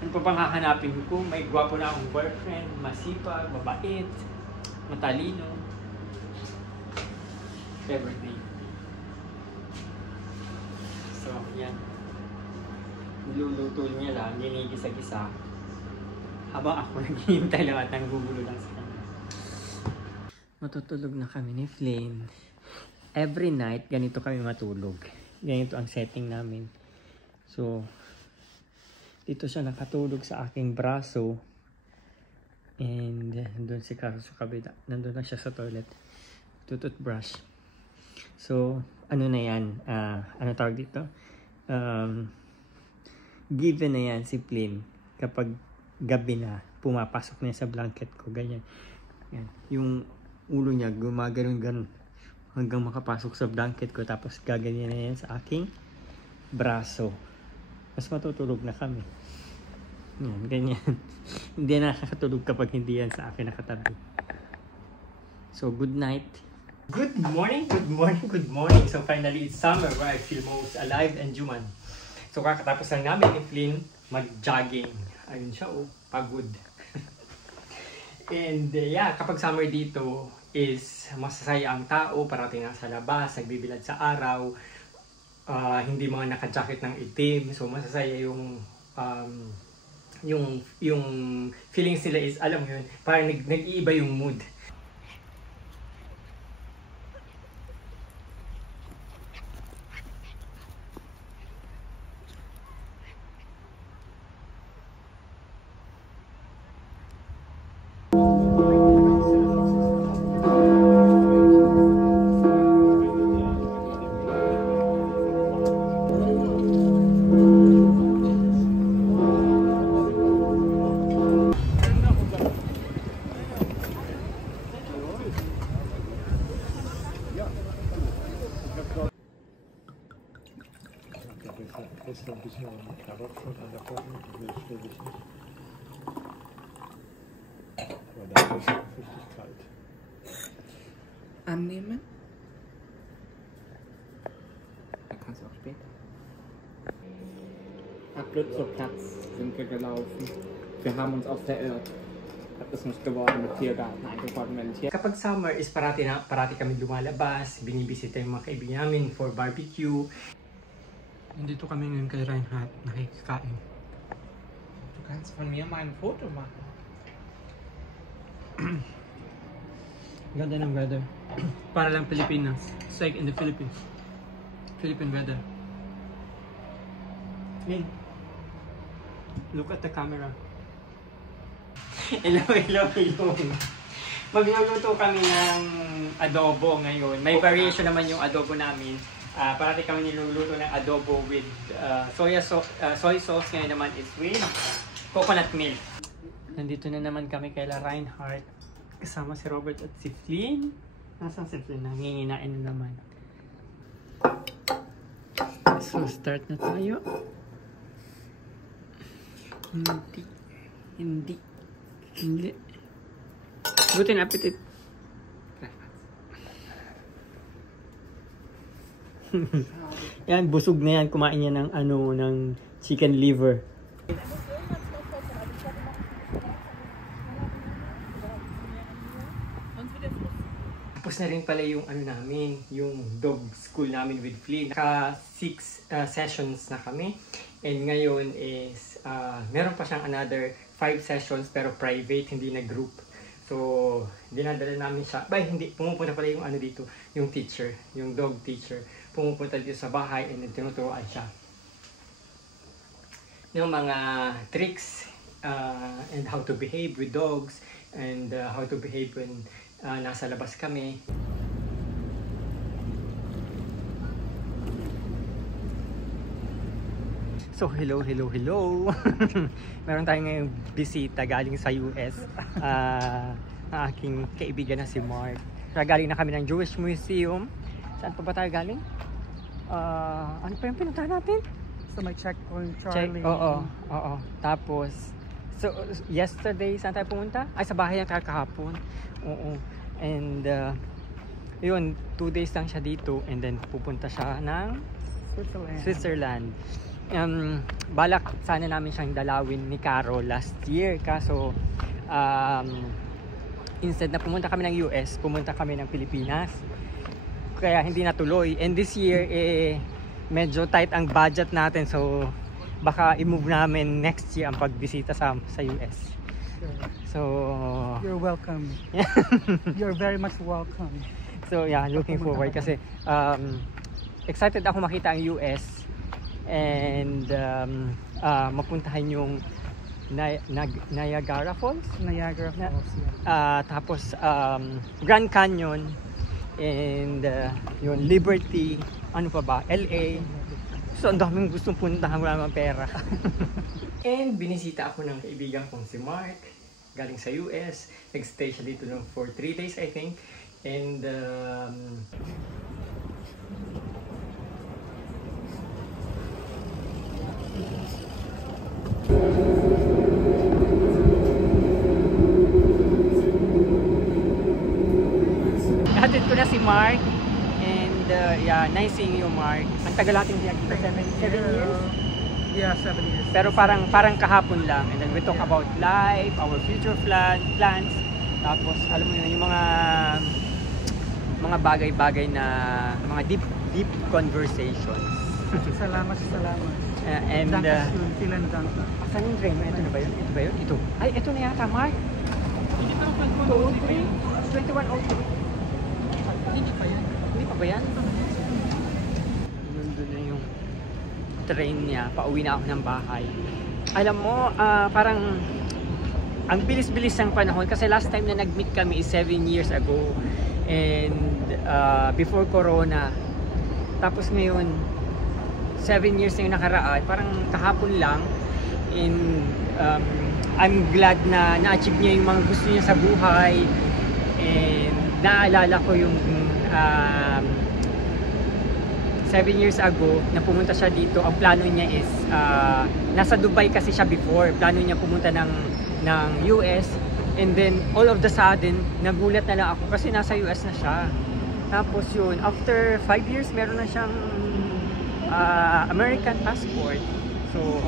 Ano pa bang hahanapin ko? May gwapo na akong boyfriend, masipag, mabait, matalino. Everything. So, yan. Niluluto niya lang, ginigisa-gisa. Habang ako naghihintay lang at nanggugulo lang sa kanya. Matutulog na kami ni Flynn. Every night, ganito kami matulog. Ganito ang setting namin. So, dito siya nakatulog sa aking braso. And doon si Carlos sa kabila. Nandun na siya sa toilet. Toothbrush. So, ano na yan? Ano tawag dito? Given na yan si Flynn. Kapag gabi na, pumapasok na sa blanket ko. Ganyan. Yan. Yung ulo niya, gumagano'n-ganon. Hanggang makapasok sa blanket ko. Tapos gaganyan na yan sa aking braso. Mas matutulog na kami. Yan, ganyan. Hindi na nakakatulog kapag hindi yan sa akin nakatabi. So, good night. Good morning, good morning, good morning. So, finally, it's summer where I feel most alive and human. So, kakatapos lang namin ni Flynn mag-jogging. Ayun siya, oh, pagod. And, yeah, kapag summer dito is masasaya ang tao, parating nasa labas, nagbibilad sa araw, hindi mga naka-jacket ng itim. So, masasaya yung feelings nila is, alam mo yun, parang nag-iiba yung mood. Ist noch ein bisschen Karotten an der Boden, das will ich nicht. Aber da ist es richtig kalt. Annehmen. Da kannst du auch später. Ab Lützowplatz sind wir gelaufen. Wir haben uns auf verirrt. Hat es nicht geworden mit Tiergarten, eigentlich wollten wir einen Tier. Kapag summer is parati kami lumalabas, binibisita yung mga kaibigan namin for barbecue. Nandito kami ngayon kay Reinhardt, nakikikain. Du kannst von mir mal ein Foto machen. Ganda ng weather. Para lang Pilipinas. It's like in the Philippines. Philippine weather. Lin, look at the camera. Hello, hello, hello. Magluluto kami ng adobo ngayon. May variation naman yung adobo namin. Parati kami niluluto ng adobo with soy sauce. Ngayon naman is with coconut milk. Nandito na naman kami kay Reinhardt. Kasama si Robert at si Flynn. Nasaan si Flynn? Nanginginain na naman. So, start na tayo. Hindi. Guten Appetit. Yan, busog na yan. Kumain niya ng ng chicken liver. Tapos na rin pala yung namin, yung dog school namin with Flynn. Naka 6 sessions na kami. And ngayon is, meron pa siyang another 5 sessions pero private, hindi na group. So, dinadala namin siya. Hindi, pumupunta pala yung dito, yung teacher, yung dog teacher. Pumupunta dito sa bahay and then tinuturoan siya ng mga tricks and how to behave with dogs and how to behave when nasa labas kami. So, hello. Meron tayong ngayong bisita galing sa US. Ang aking kaibigan na si Mark. Galing na kami ng Jewish Museum. Saan pa ba tayo galing? Ano pa yung pinuntahan natin? Sa may checkpoint, Charlie. Oo. Tapos, so, yesterday, saan tayo pumunta? Ay, sa bahay ng kahapon. Oo. And, yun, 2 days lang siya dito. And then, pupunta siya ng Switzerland. balak sana namin siyang dalawin ni Caro last year. Kaso, instead na pumunta kami ng US, pumunta kami ng Pilipinas. Kaya hindi natuloy. And this year, medyo tight ang budget natin. So, baka i-move namin next year ang pagbisita sa US. So, You're welcome. You're very much welcome. So yeah, looking forward kasi excited ako makita ang US and mapuntahan yung Niagara Falls. Niagara Falls, yeah. Tapos Grand Canyon and yung Liberty, ano pa ba, LA. So ang daming gustong puntahan, wala namang pera. And binisita ako ng kaibigan kong si Mark, galing sa US. Nag-stay siya dito for 3 days I think. And hatid ko na si Mark. And yeah, nice seeing you, Mark. Ang tagal natin nakita, 7 years? Yeah, 7 years. Pero parang kahapon lang. And then we talk about life, our future plans. Tapos alam mo yun, yung mga bagay-bagay na mga deep conversations. Salamat. And Filan Dank. saan yung train? Ito na ba yun? Ito ba yun? Ito. Ay, ito na yata, Mark. Hindi pa 2103. 2103. Hindi pa yan. Hindi pa ba yan? Nandun na yung train niya. Pauwi na ako ng bahay. Alam mo, parang ang bilis-bilis ng panahon kasi last time na nag-meet kami is 7 years ago. And before Corona. Tapos ngayon, 7 years na yung nakaraan, parang kahapon lang. And I'm glad na na-achieve niya yung mga gusto niya sa buhay. And naalala ko yung 7 years ago na pumunta siya dito. Ang plano niya is nasa Dubai kasi siya before. Plano niya pumunta ng US. And then all of the sudden nagulat na lang ako kasi nasa US na siya. Tapos yun, after 5 years meron na siyang American passport. So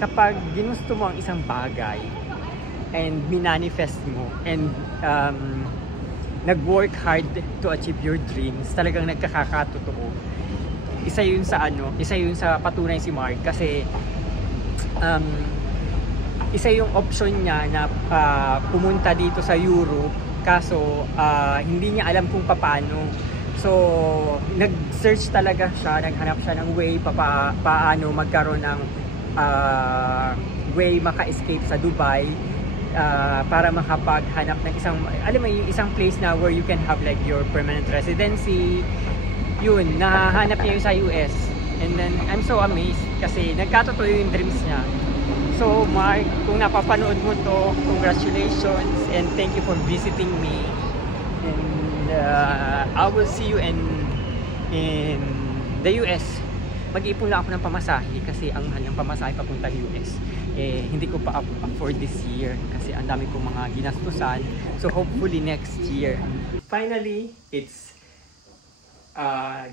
kapag ginusto mo ang isang bagay and minanifest mo and nag-work hard to achieve your dreams, talagang nagkakatotoo. Isa yun sa patunay si Mark kasi isa yung option niya na pumunta dito sa Europe, kaso hindi niya alam kung paano. So nag-search talaga siya, naghanap siya ng way paano magkaroon ng way maka-escape sa Dubai para makapaghanap ng isang place na where you can have like your permanent residency. Yun, nahanap niya yun sa US. And then I'm so amazed kasi nagkatotoo yung dreams niya. So Mark, kung napapanood mo to, congratulations and thank you for visiting me. And I will see you in the US. Mag-iipon lang ako ng pamasahe kasi ang mahal ng pamasahe papunta US. Hindi ko pa afford this year kasi ang dami kong mga ginastusan. So hopefully next year. Finally, it's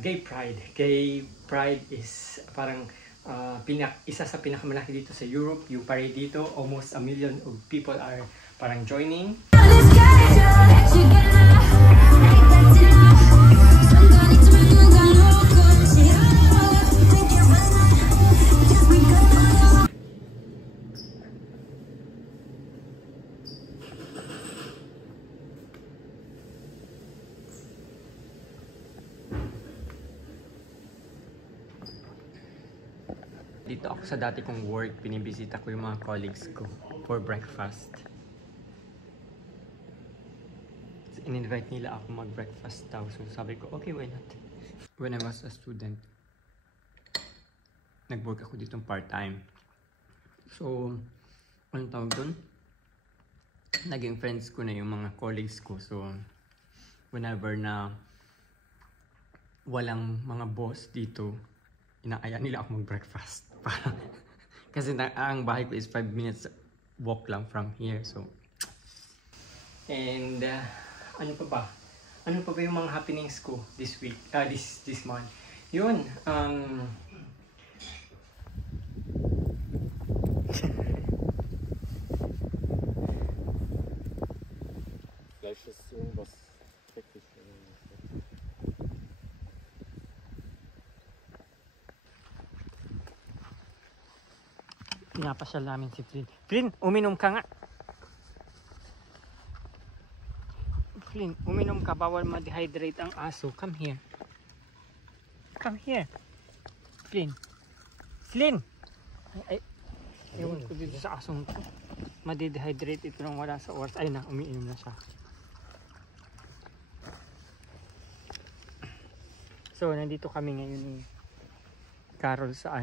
Gay Pride. Gay Pride is parang isa sa pinakamalaki dito sa Europe. Yung parade dito, almost 1 million of people are parang joining. Dito ako sa dati kong work, binibisita ko yung mga colleagues ko for breakfast. In-invite nila ako mag-breakfast daw. So sabi ko, okay, why not? When I was a student, nag-work ako dito part-time. So, anong tawag doon? Naging friends ko na yung mga colleagues ko. So, whenever na walang mga boss dito, inaaya nila ako mag-breakfast. Kasi ang bahay ko is 5 minutes walk lang from here. So, and ano pa ba? Ano pa ba yung mga happenings ko this week? This month? Yun. Pinapasyal namin si Flynn. Flynn, uminom ka nga. Flynn, uminom ka. Bawal ma-dehydrate ang aso. Come here. Come here. Flynn. Flynn! Ay, ewan ko dito sa asong to. Ma-dehydrate ito nang wala sa oras. Ay na, umiinom na siya. So, nandito kami ngayon ni Carol sa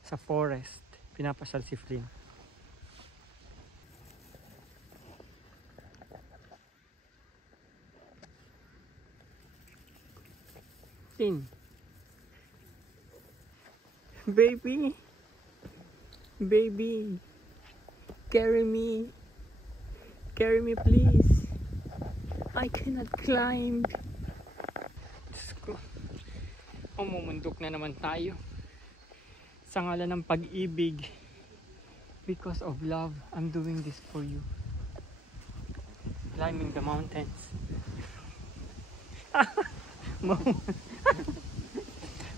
sa forest. Pinapasyal si Flynn. Flynn. Baby. Baby. Carry me. Carry me please. I cannot climb. Diyos ko. Umumundok na naman tayo. Sa ngalan ng pag-ibig. Because of love, I'm doing this for you. Climbing the mountains.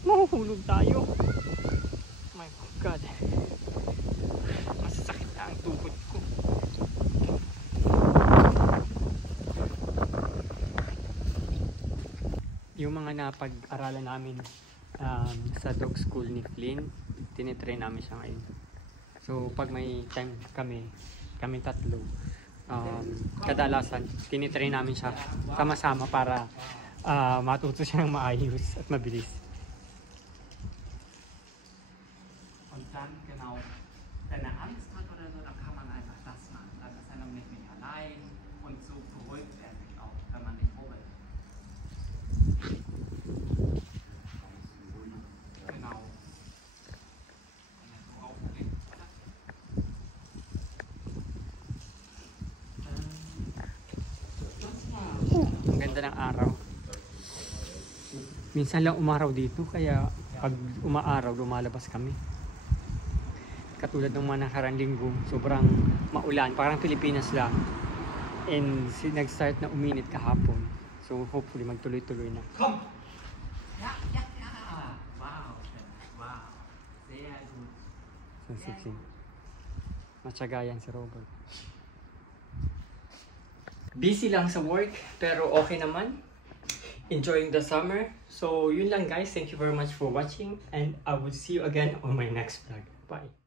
Mahuhulog tayo. My God. Masasakit na ang tuhod ko. Yung mga napag-aralan namin sa dog school ni Flynn, tinitrain namin siya ngayon. So pag may time kami tatlo, kadalasan tinitrain namin siya sama-sama para matuto siya ng maayos at mabilis. Und dann, genau, wenn er Angst hat oder so, dann kann man einfach das machen. Dann ist er nämlich nicht allein und so beruhigt er sich auch, wenn man nicht rubbelt. Genau. Wenn er so aufblickt. Ang ganda ng araw. Minsan lang umaraw dito, kaya pag umaaraw, lumalabas kami. Katulad ng mga nakarang linggo, sobrang maulan, parang Pilipinas lang. And nag-start na uminit kahapon. So hopefully magtuloy-tuloy na. Komm! Ja, ja, ja! Wow! Wow! Sehr gut. Sensitive. Matsagayan si Robert. Busy lang sa work, pero okay naman. Enjoying the summer. So yun lang guys, thank you very much for watching and I will see you again on my next vlog. Bye!